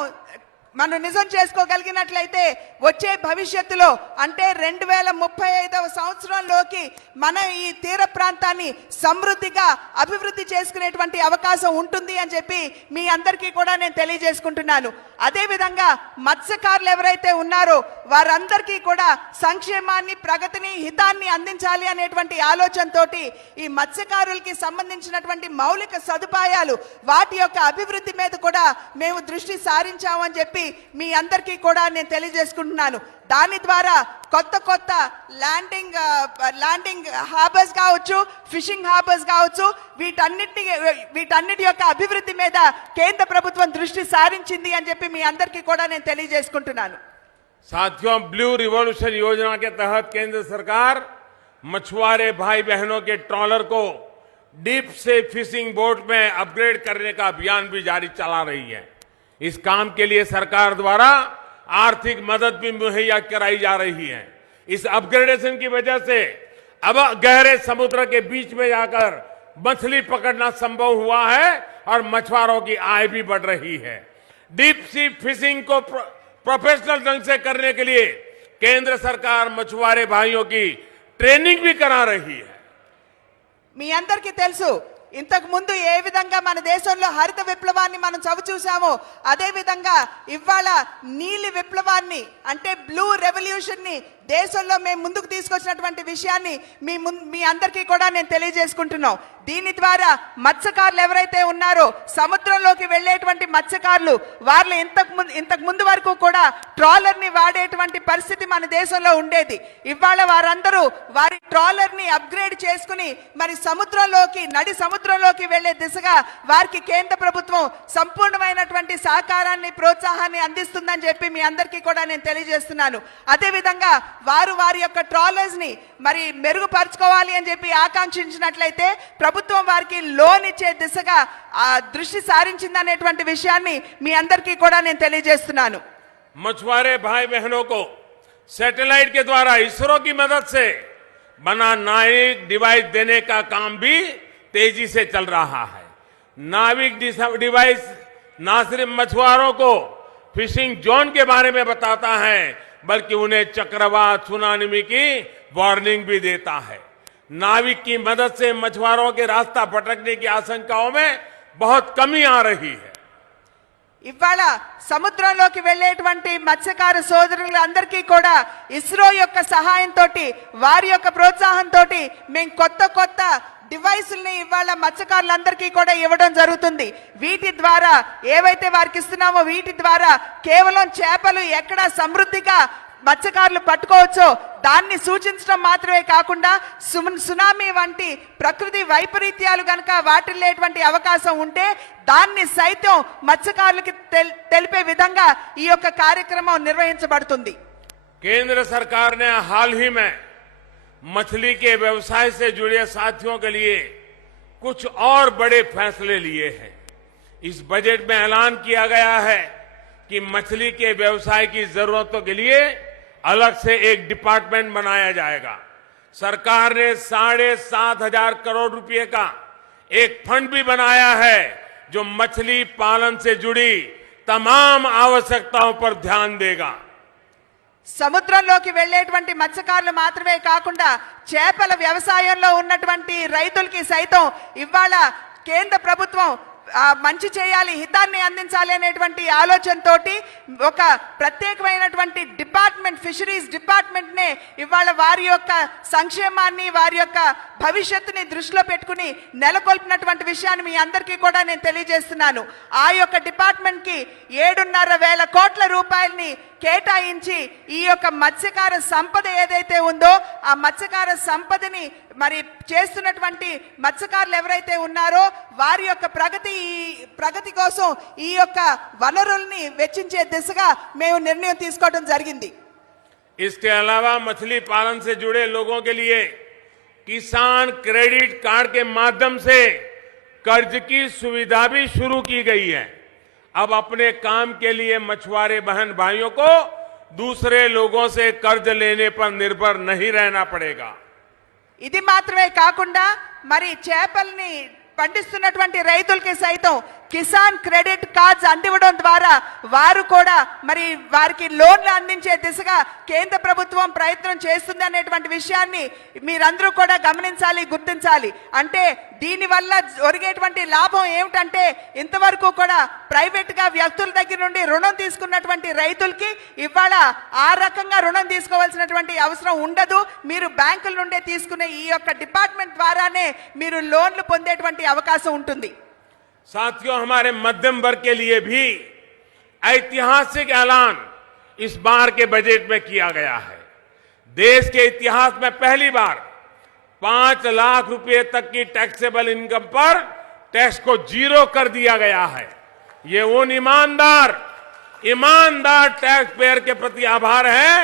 మనం నిజం చేసుకోగలిగినట్లయితే వచ్చే భవిష్యత్తులో అంటే 2035వ సంవత్సరంలోకి మన ఈ తీర ప్రాంతాన్ని సమృద్ధిగా అభివృద్ధి చేసుకునేటువంటి అవకాశం ఉంటుంది అని చెప్పి మీ అందరికీ కూడా నేను తెలియజేసుకుంటున్నాను. అదేవిధంగా మత్స్యకారులు ఎవరైతే ఉన్నారో వారందరికీ కూడా సంక్షేమాన్ని, ప్రగతిని, హితాన్ని అందించాలి అనేటువంటి ఆలోచనతోటి ఈ మత్స్యకారులకి సంబంధించినటువంటి మౌలిక సదుపాయాలు వాటి యొక్క అభివృద్ధి మీద కూడా మేము దృష్టి సారించామని చెప్పి మీ అందరికీ కూడా నేను తెలియజేసుకుంటున్నాను. దాని ద్వారా కొత్త ల్యాండింగ్ హార్బర్స్ కావచ్చు, ఫిషింగ్ హార్బర్స్ కావచ్చు, వీటన్నిటి యొక్క అభివృద్ధి మీద కేంద్ర ప్రభుత్వం దృష్టి సారించింది అని చెప్పి మీ అందరికీ కూడా నేను తెలియజేసుకుంటున్నాను. साथियों, ब्लू रिवॉल्यूशन योजना के तहत केंद्र सरकार मछुआरे भाई बहनों के ट्रॉलर को डीप से फिशिंग बोट में अपग्रेड करने का अभियान भी जारी चला रही है. इस काम के लिए सरकार द्वारा आर्थिक मदद भी मुहैया कराई जा रही है. इस अपग्रेडेशन की वजह से अब गहरे समुद्र के बीच में जाकर मछली पकड़ना संभव हुआ है और मछुआरों की आय भी बढ़ रही है. डीप सी फिशिंग को प्रोफेशनल ढंग से करने के लिए केंद्र सरकार मछुआरे भाइयों की ट्रेनिंग भी करा रही है. మీ అందరికీ తెలుసు, ఇంతకు ముందు ఏ విధంగా మన దేశంలో హరిత విప్లవాన్ని మనం చవి చూసామో అదే విధంగా ఇవాళ నీలి విప్లవాన్ని అంటే బ్లూ రెవల్యూషన్ ని దేశంలో మేము ముందుకు తీసుకొచ్చినటువంటి విషయాన్ని మీ అందరికీ కూడా నేను తెలియజేసుకుంటున్నాం. దీని ద్వారా మత్స్యకారులు ఎవరైతే ఉన్నారో సముద్రంలోకి వెళ్ళేటువంటి మత్స్యకారులు వాళ్ళు ఇంతకు ముందు వరకు కూడా ట్రాలర్ ని వాడేటువంటి పరిస్థితి మన దేశంలో ఉండేది. ఇవాళ వారందరూ వారి ట్రాలర్ ని అప్గ్రేడ్ చేసుకుని మరి నడి సముద్రంలోకి వెళ్లే దిశగా వారికి కేంద్ర ప్రభుత్వం సంపూర్ణమైనటువంటి సహకారాన్ని, ప్రోత్సాహాన్ని అందిస్తుందని చెప్పి మీ అందరికీ కూడా నేను తెలియజేస్తున్నాను. అదే విధంగా వారి యొక్క ట్రాలర్స్ ని మరి మెరుగుపరచుకోవాలి అని చెప్పి ఆకాంక్షించినట్లయితే ప్రభుత్వం వారికి లోన్ ఇచ్చే దిశగా దృష్టి సారించిందనేటువంటి విషయాన్ని మీ అందరికీ కూడా నేను తెలియజేస్తున్నాను. मछुआरे भाई बहनों को सैटेलाइट के द्वारा इसरो की मदद से बना नाविक डिवाइस देने का काम भी तेजी से चल रहा है. नाविक डिवाइस न सिर्फ मछुआरों को फिशिंग जोन के बारे में बताता है बल्कि उन्हें चक्रवात, सुनामी की वार्निंग भी देता है. नाविक की मदद से मछुआरों के रास्ता भटकने की आशंकाओं में बहुत कमी आ रही है. ఇవాళ సముద్రంలోకి వెళ్ళేటువంటి మత్స్యకార సోదరులందరికీ కూడా ఇస్రో యొక్క సహాయంతో, వారి యొక్క ప్రోత్సాహంతో మేము కొత్త డివైసుల్ని ఇవాళ మత్స్యకారులందరికీ కూడా ఇవ్వడం జరుగుతుంది. వీటి ద్వారా ఏవైతే వారికి ఇస్తున్నామో వీటి ద్వారా కేవలం చేపలు ఎక్కడ సమృద్ధిగా మత్స్యకారులు పట్టుకోవచ్చో దాన్ని సూచించడం మాత్రమే కాకుండా సునామీ వంటి ప్రకృతి వైపరీత్యాలు గనక వాటిల్లేటువంటి అవకాశం ఉంటే దాన్ని సైతం మత్స్యకారులకి తెలిపే విధంగా ఈ యొక్క కార్యక్రమం నిర్వహించబడుతుంది. केंद्र सरकार ने हाल ही में मछली के व्यवसाय से जुड़े साथियों के लिए कुछ और बड़े फैसले लिए हैं. इस बजट में ऐलान किया गया है कि मछली के व्यवसाय की जरूरतों के लिए अलग से एक डिपार्टमेंट बनाया जाएगा. सरकार ने 7,500 करोड़ रुपए का एक फंड भी बनाया है जो मछली पालन से जुड़ी तमाम आवश्यकताओं पर ध्यान देगा. సముద్రంలోకి వెళ్ళేటువంటి మత్స్యకారులు మాత్రమే కాకుండా చేపల వ్యవసాయంలో ఉన్నటువంటి రైతులకి సైతం ఇవాళ కేంద్ర ప్రభుత్వం మంచి చేయాలి, హితాన్ని అందించాలి అనేటువంటి ఆలోచనతోటి ఒక ప్రత్యేకమైనటువంటి డిపార్ట్మెంట్, ఫిషరీస్ డిపార్ట్మెంట్ నే ఇవాళ వారి యొక్క సంక్షేమాన్ని, వారి యొక్క భవిష్యత్తుని దృష్టిలో పెట్టుకుని నెలకొల్పినటువంటి విషయాన్ని మీ అందరికీ కూడా నేను తెలియజేస్తున్నాను. ఆ యొక్క డిపార్ట్మెంట్ కి 7,500 కోట్ల రూపాయలని కేటాయించి ఈ యొక్క మత్స్యకార సంపద ఏదైతే ఉందో ఆ మత్స్యకార సంపదని మరి చేస్తున్నటువంటి మత్స్యకారులు ఎవరైతే ఉన్నారో వారి యొక్క ప్రగతి కోసం ఈ యొక్క వనరుల్ని వెచ్చించే దిశగా మేము నిర్ణయం తీసుకోవడం జరిగింది. इसके अलावा मछली पालन से जुड़े लोगों के लिए किसान क्रेडिट कार्ड के माध्यम से कर्ज की सुविधा भी शुरू की गई है. अब अपने काम के लिए मछुआरे बहन भाइयों को दूसरे लोगों से कर्ज लेने पर निर्भर नहीं रहना पड़ेगा. ఇది మాత్రమే కాకుండా మరి చేపల్ని పండిస్తున్నటువంటి రైతులకి సైతం కిసాన్ క్రెడిట్ కార్డ్స్ అందివ్వడం ద్వారా వారు కూడా మరి వారికి లోన్లు అందించే దిశగా కేంద్ర ప్రభుత్వం ప్రయత్నం చేస్తుంది అనేటువంటి విషయాన్ని మీరందరూ కూడా గమనించాలి, గుర్తించాలి. అంటే దీనివల్ల ఒరిగేటువంటి లాభం ఏమిటంటే ఇంతవరకు కూడా ప్రైవేట్ గా వ్యక్తుల దగ్గర నుండి రుణం తీసుకున్నటువంటి రైతులకి ఇవాళ ఆ రకంగా రుణం తీసుకోవాల్సినటువంటి అవసరం ఉండదు. మీరు బ్యాంకుల నుండే తీసుకునే ఈ యొక్క డిపార్ట్మెంట్ ద్వారానే మీరు లోన్లు పొందేటువంటి అవకాశం ఉంటుంది. साथियों, हमारे मध्यम वर्ग के लिए भी ऐतिहासिक ऐलान इस बार के बजट में किया गया है. देश के इतिहास में पहली बार 5 लाख रुपए तक की टैक्सेबल इनकम पर टैक्स को जीरो कर दिया गया है. ये उन ईमानदार टैक्स पेयर के प्रति आभार है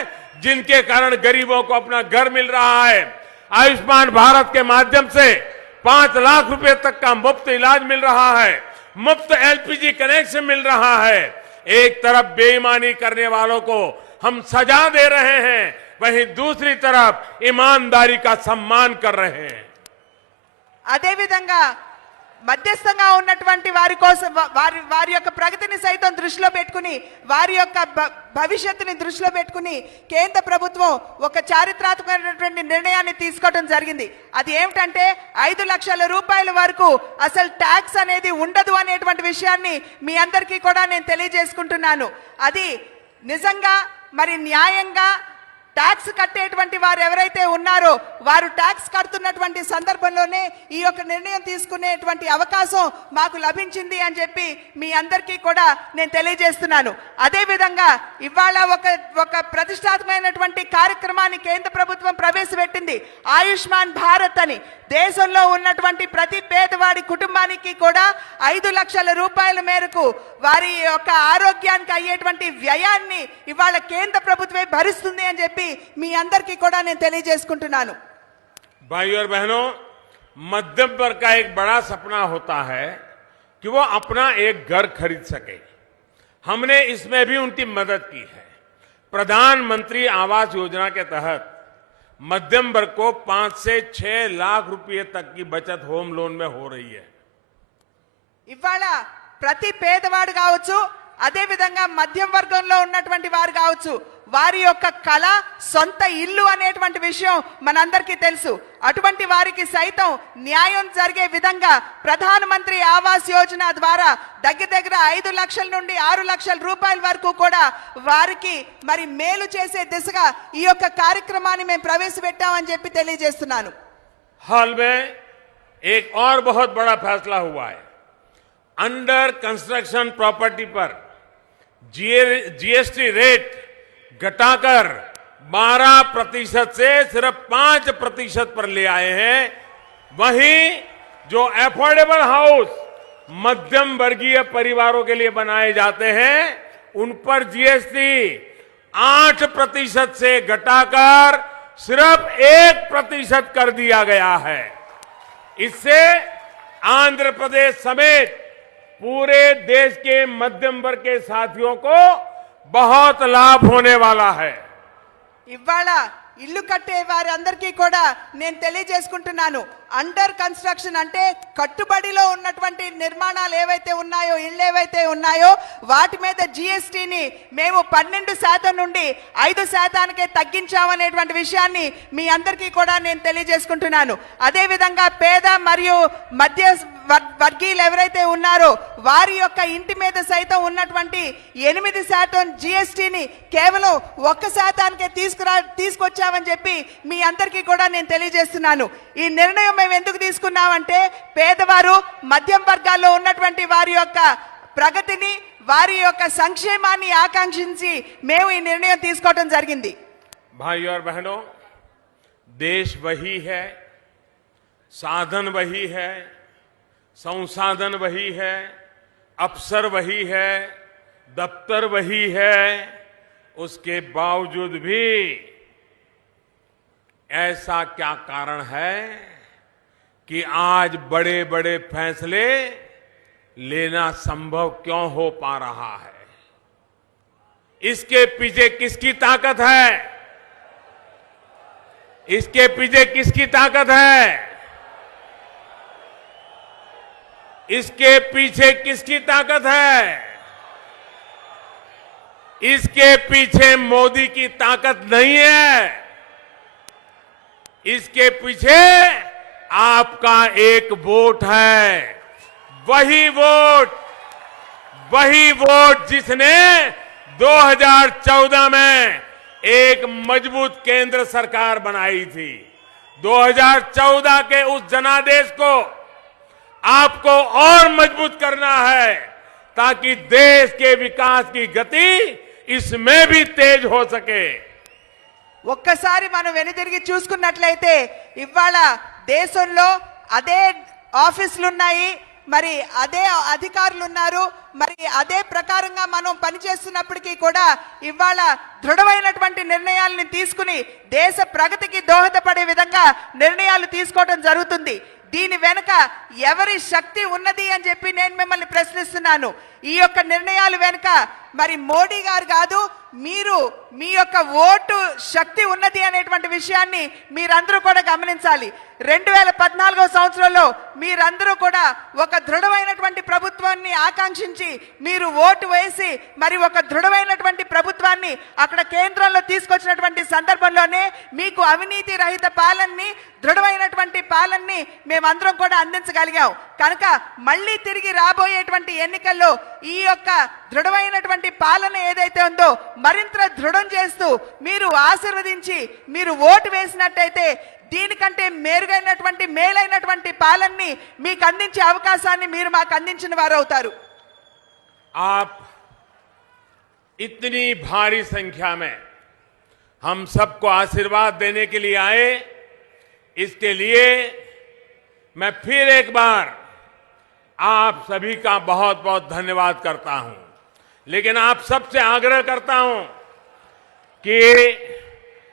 जिनके कारण गरीबों को अपना घर मिल रहा है. आयुष्मान भारत के माध्यम से 5 लाख रुपए तक का मुफ्त इलाज मिल रहा है, मुफ्त एलपीजी कनेक्शन मिल रहा है. एक तरफ बेईमानी करने वालों को हम सजा दे रहे हैं, वहीं दूसरी तरफ ईमानदारी का सम्मान कर रहे हैं. అదే విధంగా మధ్యస్థంగా ఉన్నటువంటి వారి కోసం వారి యొక్క ప్రగతిని సైతం దృష్టిలో పెట్టుకుని వారి యొక్క భవిష్యత్తుని దృష్టిలో పెట్టుకుని కేంద్ర ప్రభుత్వం ఒక చారిత్రాత్మకమైనటువంటి నిర్ణయాన్ని తీసుకోవడం జరిగింది. అది ఏమిటంటే 5 లక్షల రూపాయల వరకు అసలు ట్యాక్స్ అనేది ఉండదు అనేటువంటి విషయాన్ని మీ అందరికీ కూడా నేను తెలియజేసుకుంటున్నాను. అది నిజంగా మరి న్యాయంగా ట్యాక్స్ కట్టేటువంటి వారు ఎవరైతే ఉన్నారో వారు ట్యాక్స్ కడుతున్నటువంటి సందర్భంలోనే ఈ యొక్క నిర్ణయం తీసుకునేటువంటి అవకాశం మాకు లభించింది అని చెప్పి మీ అందరికీ కూడా నేను తెలియజేస్తున్నాను. అదే విధంగా ఇవాళ ఒక ప్రతిష్టాత్మకమైనటువంటి కార్యక్రమాన్ని కేంద్ర ప్రభుత్వం ప్రవేశపెట్టింది, ఆయుష్మాన్ భారత్ అని. దేశంలో ఉన్నటువంటి ప్రతి పేదవాడి కుటుంబానికి కూడా 5 లక్షల రూపాయల మేరకు వారి యొక్క ఆరోగ్యానికి అయ్యేటువంటి వ్యయాన్ని ఇవాళ కేంద్ర ప్రభుత్వమే భరిస్తుంది అని చెప్పి మీ అందరికీ కూడా నేను తెలియజేసుకుంటున్నాను. भाइयों और बहनों, मध्यम वर्ग का एक बड़ा सपना होता है कि वो अपना एक घर खरीद सके. हमने इसमें भी उनकी मदद की है. प्रधानमंत्री आवास योजना के तहत मध्यम वर्ग को 5 से 6 लाख रुपए तक की बचत होम लोन में हो रही है. ఇవాళ ప్రతి పేదవాడు కావచ్చు, అదే విధంగా మధ్యం వర్గంలో ఉన్నటువంటి వారు కావచ్చు, వారి యొక్క కళ సొంత ఇల్లు అనేటువంటి విషయం మనందరికీ తెలుసు. అటువంటి వారికి సైతం న్యాయం జరిగే విధంగా ప్రధానమంత్రి ఆవాస్ యోజన ద్వారా దగ్గర 5 లక్షల నుండి 6 లక్షల రూపాయల వరకు కూడా వారికి మరి మేలు చేసే దిశగా ఈ యొక్క కార్యక్రమాన్ని మేము ప్రవేశపెట్టామని చెప్పి తెలియజేస్తున్నాను. हाल में एक और बहुत बड़ा फैसला हुआ है. अंडर कंस्ट्रक्शन प्रॉपर्टी पर जीएसटी रेट घटाकर 12% से सिर्फ 5% पर ले आए हैं. वहीं जो एफोर्डेबल हाउस मध्यम वर्गीय परिवारों के लिए बनाए जाते हैं उन पर जीएसटी 8% से घटाकर सिर्फ 1% कर दिया गया है. इससे आंध्र प्रदेश समेत पूरे देश के मध्यम वर्ग के साथियों को बहुत लाभ होने वाला है. ఇవాళ ఇల్లు కట్టే వారి అందరికీ కూడా నేను తెలియజేసుకుంటున్నాను, అండర్ కన్స్ట్రక్షన్ అంటే కట్టుబడిలో ఉన్నటువంటి నిర్మాణాలు ఏవైతే ఉన్నాయో, ఇళ్ళు ఏవైతే ఉన్నాయో వాటి మీద జీఎస్టీని మేము 12% నుండి 5%కే తగ్గించామనేటువంటి విషయాన్ని మీ అందరికీ కూడా నేను తెలియజేసుకుంటున్నాను. అదే విధంగా పేద మరియు మధ్య వర్గీయులు ఎవరైతే ఉన్నారో వారి యొక్క ఇంటి మీద సైతం ఉన్నటువంటి 8% జీఎస్టీని కేవలం 1%కే తీసుకొచ్చామని చెప్పి మీ అందరికీ కూడా నేను తెలియజేస్తున్నాను. ఈ నిర్ణయం మేము ఎందుకు తీసుకున్నామంటే పేదవారు మధ్యం వర్గాల్లో ఉన్నటువంటి వారి యొక్క ప్రగతిని, వారి యొక్క సంక్షేమాన్ని ఆకాంక్షించి మేము ఈ నిర్ణయం తీసుకోవడం జరిగింది. भाइयों और बहनों, देश वही है, साधन वही है, संसाधन वही है, अफसर वही है, दफ्तर वही है. उसके बावजूद भी ऐसा क्या कारण है कि आज बड़े बड़े फैसले लेना संभव क्यों हो पा रहा है? इसके पीछे किसकी ताकत है? इसके पीछे किसकी ताकत है? इसके पीछे किसकी ताकत है? इसके पीछे मोदी की ताकत नहीं है। इसके पीछे आपका एक वोट है। वही वोट जिसने 2014 में एक मजबूत केंद्र सरकार बनाई थी। 2014 के उस जनादेश को आपको और मजबूत करना है ताकि देश के विकास की गति इसमें भी तेज हो सके। ఒక్కసారి మనం వెనుతిరిగి చూసుకున్నట్లయితే ఇవాళ దేశంలో అదే ఆఫీసులు ఉన్నాయి, మరి అదే అధికారులు ఉన్నారు, మరి అదే ప్రకారంగా మనం పనిచేస్తున్నప్పటికీ కూడా ఇవాళ దృఢమైనటువంటి నిర్ణయాలను తీసుకుని దేశ ప్రగతికి దోహదపడే విధంగా నిర్ణయాలు తీసుకోవడం జరుగుతుంది. దీని వెనుక ఎవరి శక్తి ఉన్నది అని చెప్పి నేను మిమ్మల్ని ప్రశ్నిస్తున్నాను. ఈ యొక్క నిర్ణయాలు వెనుక మరి మోడీ గారు కాదు, మీరు మీ యొక్క ఓటు శక్తి ఉన్నది అనేటువంటి విషయాన్ని మీరందరూ కూడా గమనించాలి. 2014 సంవత్సరంలో మీరందరూ కూడా ఒక దృఢమైనటువంటి ప్రభుత్వాన్ని ఆకాంక్షించి మీరు ఓటు వేసి మరి ఒక దృఢమైనటువంటి ప్రభుత్వాన్ని అక్కడ కేంద్రంలో తీసుకొచ్చినటువంటి సందర్భంలోనే మీకు అవినీతి రహిత పాలనని, దృఢమైనటువంటి పాలనని మేమందరం కూడా అందించగలిగాం. కనుక మళ్ళీ తిరిగి రాబోయేటువంటి ఎన్నికల్లో ఈ యొక్క దృఢమైనటువంటి పాలన ఏదైతే ఉందో మరింత దృఢం చేస్తూ మీరు ఆశీర్వదించి మీరు ఓటు వేసినట్టయితే దీనికంటే మెరుగైనటువంటి మేలైనటువంటి పాలనని మీకు అందించే అవకాశాన్ని మీరు మాకు అందించిన వారు అవుతారు. आप इतनी भारी संख्या में हम सबको आशीर्वाद देने के लिए आए, इसके लिए मैं फिर एक बार आप सभी का बहुत बहुत धन्यवाद करता हूं। लेकिन आप सबसे आग्रह करता हूं कि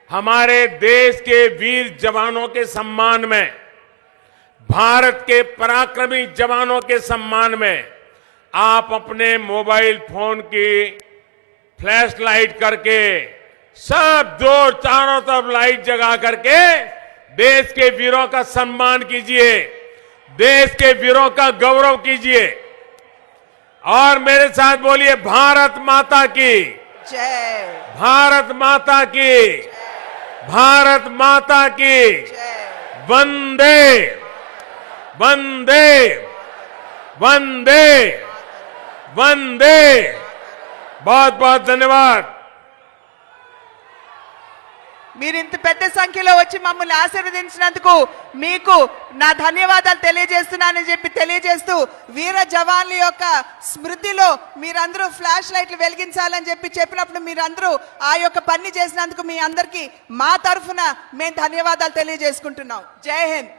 हमारे देश के वीर जवानों के सम्मान में, भारत के पराक्रमी जवानों के सम्मान में आप अपने मोबाइल फोन की फ्लैश लाइट करके सब दूर चारों तरफ लाइट जगा करके देश के वीरों का सम्मान कीजिए, देश के वीरों का गौरव कीजिए और मेरे साथ बोलिए भारत माता की जय, भारत माता की, भारत माता की जय। वंदे वंदे वंदे वंदे। बहुत बहुत धन्यवाद। మీరు ఇంత పెద్ద సంఖ్యలో వచ్చి మమ్మల్ని ఆశీర్వదించినందుకు మీకు నా ధన్యవాదాలు తెలియజేస్తున్నానని చెప్పి తెలియజేస్తూ వీర జవాన్ల యొక్క స్మృతిలో మీరందరూ ఫ్లాష్ లైట్లు వెలిగించాలని చెప్పి చెప్పినప్పుడు మీరందరూ ఆ యొక్క పని చేసినందుకు మీ అందరికీ మా తరఫున మేము ధన్యవాదాలు తెలియజేసుకుంటున్నాం. జై హింద్.